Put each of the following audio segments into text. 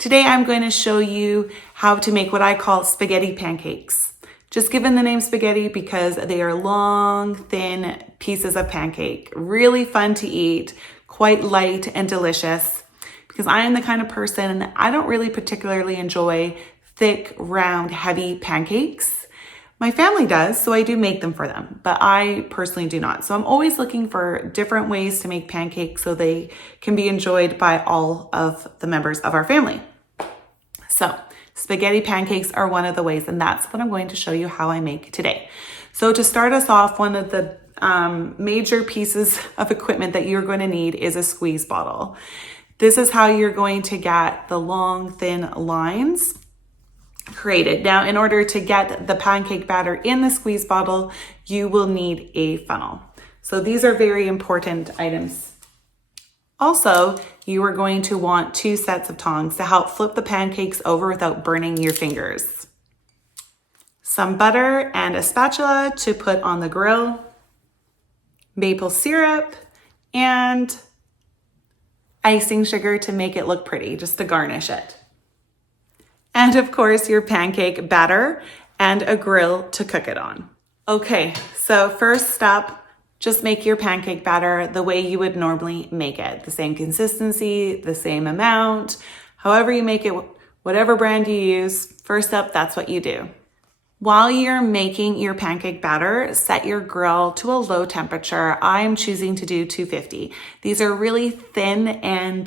Today I'm going to show you how to make what I call spaghetti pancakes. Just given the name spaghetti because they are long, thin pieces of pancake. Really fun to eat, quite light and delicious. Because I am the kind of person, I don't really particularly enjoy thick, round, heavy pancakes. My family does, so I do make them for them, but I personally do not. So I'm always looking for different ways to make pancakes so they can be enjoyed by all of the members of our family. So spaghetti pancakes are one of the ways, and that's what I'm going to show you how I make today. So to start us off, one of the major pieces of equipment that you're going to need is a squeeze bottle. This is how you're going to get the long, thin lines created. Now, in order to get the pancake batter in the squeeze bottle, you will need a funnel. So these are very important items. Also, you are going to want 2 sets of tongs to help flip the pancakes over without burning your fingers. Some butter and a spatula to put on the grill, maple syrup, and icing sugar to make it look pretty, just to garnish it. And of course, your pancake batter and a grill to cook it on. Okay, so first step, just make your pancake batter the way you would normally make it. The same consistency, the same amount, however you make it, whatever brand you use, first up, that's what you do. While you're making your pancake batter, set your grill to a low temperature. I'm choosing to do 250. These are really thin and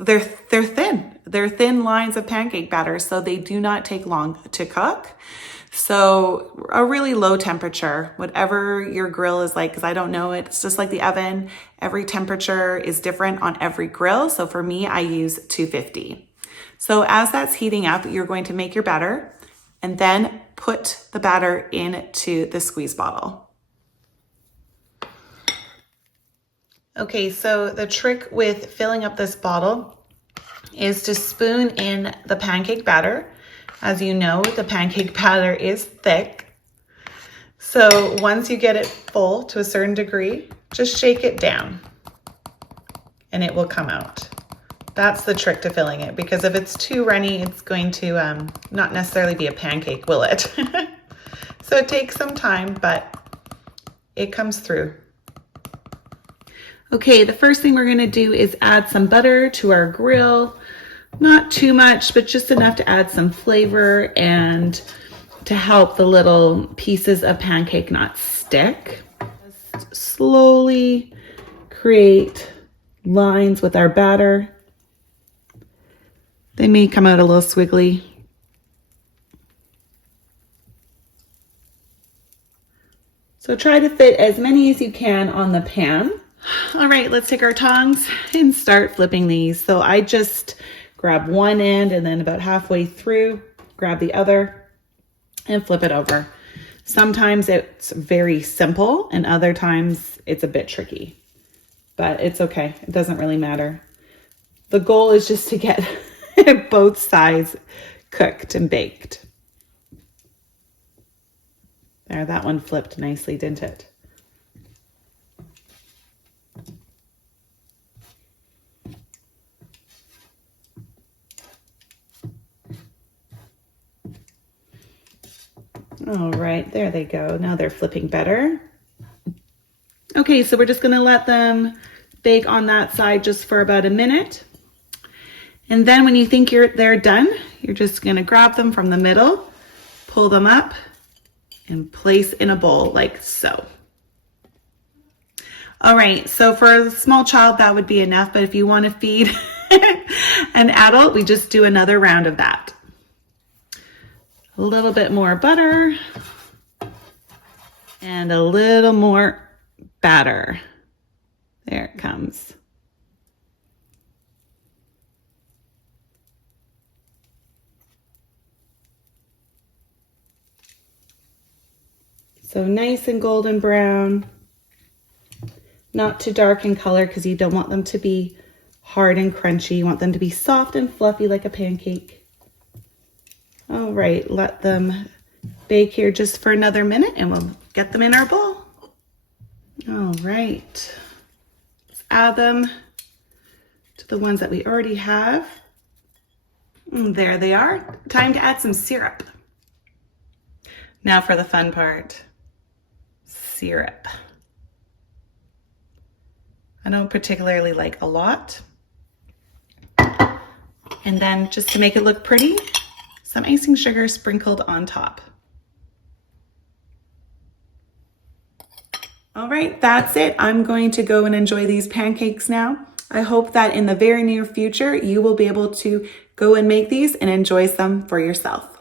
they're thin. They're thin lines of pancake batter, so they do not take long to cook. So a really low temperature, whatever your grill is like, because I don't know, it's just like the oven. Every temperature is different on every grill. So for me, I use 250. So as that's heating up, you're going to make your batter and then put the batter into the squeeze bottle. Okay, so the trick with filling up this bottle is to spoon in the pancake batter. As you know, the pancake batter is thick. So once you get it full to a certain degree, just shake it down and it will come out. That's the trick to filling it, because if it's too runny, it's going to not necessarily be a pancake, will it? So it takes some time, but it comes through. Okay, the first thing we're gonna do is add some butter to our grill. Not too much, but just enough to add some flavor and to help the little pieces of pancake not stick. Just slowly create lines with our batter. They may come out a little squiggly. So try to fit as many as you can on the pan. All right, let's take our tongs and start flipping these. So I just grab one end and then about halfway through, grab the other and flip it over. Sometimes it's very simple and other times it's a bit tricky, but it's okay. It doesn't really matter. The goal is just to get both sides cooked and baked. There, that one flipped nicely, didn't it? All right, there they go. Now they're flipping better. Okay, so we're just gonna let them bake on that side just for about a minute. And then when you think they're done, you're just gonna grab them from the middle, pull them up, and place in a bowl like so. All right, so for a small child, that would be enough, but if you wanna feed an adult, we just do another round of that. A little bit more butter and a little more batter. There it comes. So nice and golden brown, not too dark in color because you don't want them to be hard and crunchy. You want them to be soft and fluffy like a pancake. All right, let them bake here just for another minute and we'll get them in our bowl. All right, let's add them to the ones that we already have. There they are. Time to add some syrup. Now for the fun part, syrup. I don't particularly like a lot. And then just to make it look pretty, some icing sugar sprinkled on top. All right, that's it. I'm going to go and enjoy these pancakes now. I hope that in the very near future, you will be able to go and make these and enjoy some for yourself.